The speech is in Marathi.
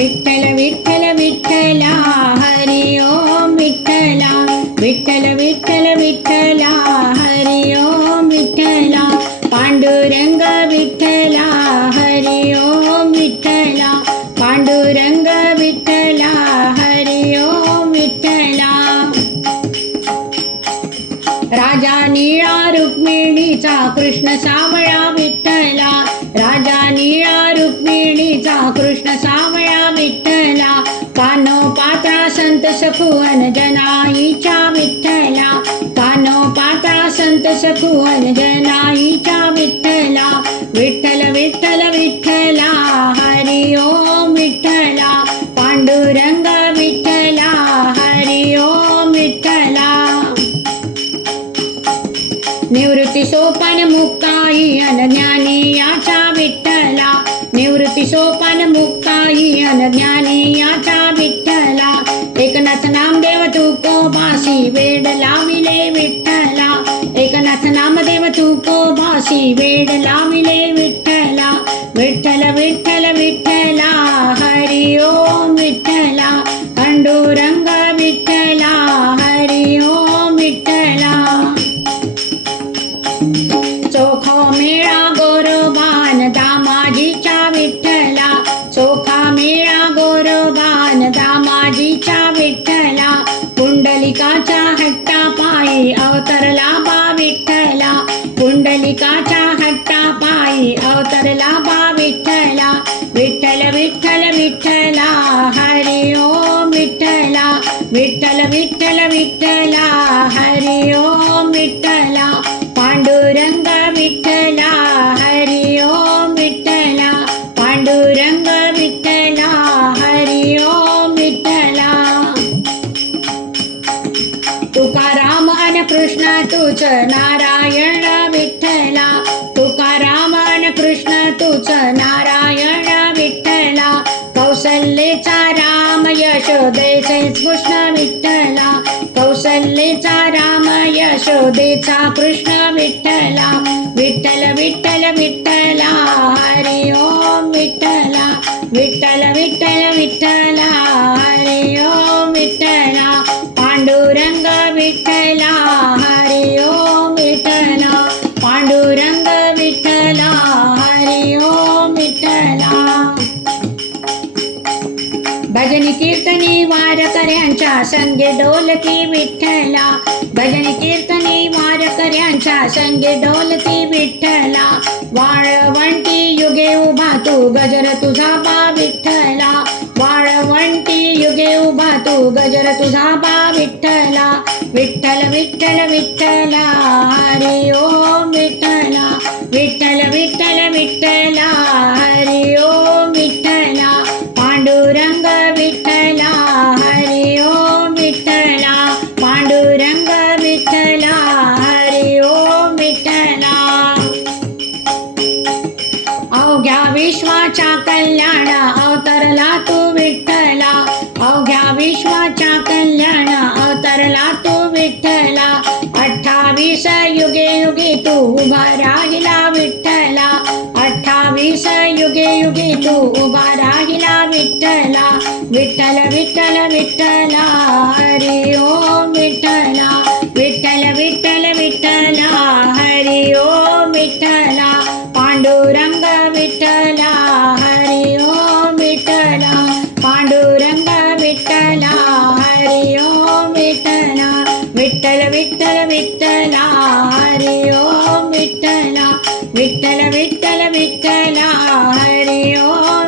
विठ्ठल विठ्ठल विठ्ठला हरी ओम विठ्ठला विठ्ठल विठ्ठल विठ्ठला हरी ओम विठ्ठला पांडुरंग विठ्ठला हरी ओम विठ्ठला पांडुरंग विठ्ठला हरी ओम विठ्ठला राजा निळा रुक्मिणीचा कृष्ण सावळा विठ्ठला राजा निळा रुक्मिणीचा कृष्ण सावळा विठ्ठला कानोपात्रा संत सखुवन जनाईच्या विठ्ठला कानोपात्रा संत सखुवन जनाईच्या विठ्ठला विठ्ठल विठ्ठल विठ्ठला हरी ओम विठ्ठला पांडुरंग विठ्ठला हरी ओम विठ्ठला निवृत्ती सोपान मुक्ताई अनज्ञानी याचा विठ्ठला निवृत्ती सोपान मुक्ताई अनज्ञानी याचा विठ्ठला एकनाथ नामदेव तुकोबासी वेड लाविले विठ्ठला एकनाथ नामदेव तुकोबासी वेड लाविले विठ्ठला विठ्ठल विठ्ठल विठ्ठला हरी ओम विठ्ठला पांडुरंग विठ्ठला हरी ओम विठ्ठला चोखा मेळा गोरोबान दामाजीच्या विठ्ठला चोखा मेळा गोरोबान दामाजीच्या विठ्ठला पुंडलिकाच्या हट्टापायी अवतरला बा विठ्ठला पुंडलिकाच्या हट्टापायी अवतरला बा विठ्ठला विठ्ठल विठ्ठल विठ्ठला हरी ओम विठ्ठला विठ्ठल विठ्ठल विठ्ठला हरी ओम विठ्ठला पांडुरंग विठ्ठला हरी ओम विठ्ठला पांडुरंग विठ्ठला हरी ओम विठ्ठला तुकाराम अन कृष्ण तुझ नारायण विठ्ठला तुकाराम अन कृष्ण तुझ नारायण विठ्ठला कौसल्येचा राम यशोदेचे कृष्ण विठ्ठला कौसल्येचा राम यशोदेचा कृष्ण विठ्ठला विठ्ठल विठ्ठल विठ्ठला हरी ओम विठ्ठला विठ्ठल विठ्ठल विठ्ठला हरी ओम विठ्ठला पांडुरंग विठ्ठला हरी ओम विठ्ठला पांडुरंग विठ्ठला हरी ओम विठ्ठला भजनी कीर्तनी वारकऱ्यांच्या संगे डोलती विठ्ठला भजनी कीर्तनी वारकऱ्यांच्या संगे डोलती विठ्ठला वाळवंटी युगे उभा तू गजर तुझा बा विठ्ठला वाळवंटी युगे उभा तू गजर तुझा बा विठ्ठला विठ्ठल विठ्ठल विठ्ठला हरी ओम विठ्ठला विठ्ठल विठ्ठल विठ्ठला हरी ओम विठ्ठला पांडुरंग विठ्ठला हरी ओम विठ्ठला पांडुरंग विठ्ठला हरी ओम विठ्ठला अवघ्या विश्वाच्या कल्याण अवतरला तू विठ्ठला अवघ्या विश्वाच्या कल्याण अवतरला तू विठ्ठला 28 युगे युगे तू उभा राहिला विठ्ठला 28 युगे युगे तू उभा राहिला विठ्ठला विठ्ठल विठ्ठल विठ्ठला हरी ओम विठ्ठला विठ्ठल विठ्ठल विठ्ठला हरी ओम विठ्ठला पांडुरंग विठ्ठला हरी ओम विठ्ठला पांडुरंग विठ्ठला हरी ओम विठ्ठला विठ्ठल विठ्ठल विठ्ठला हरी ओम विठ्ठला विठ्ठल विठ्ठल विठ्ठला हरी ओम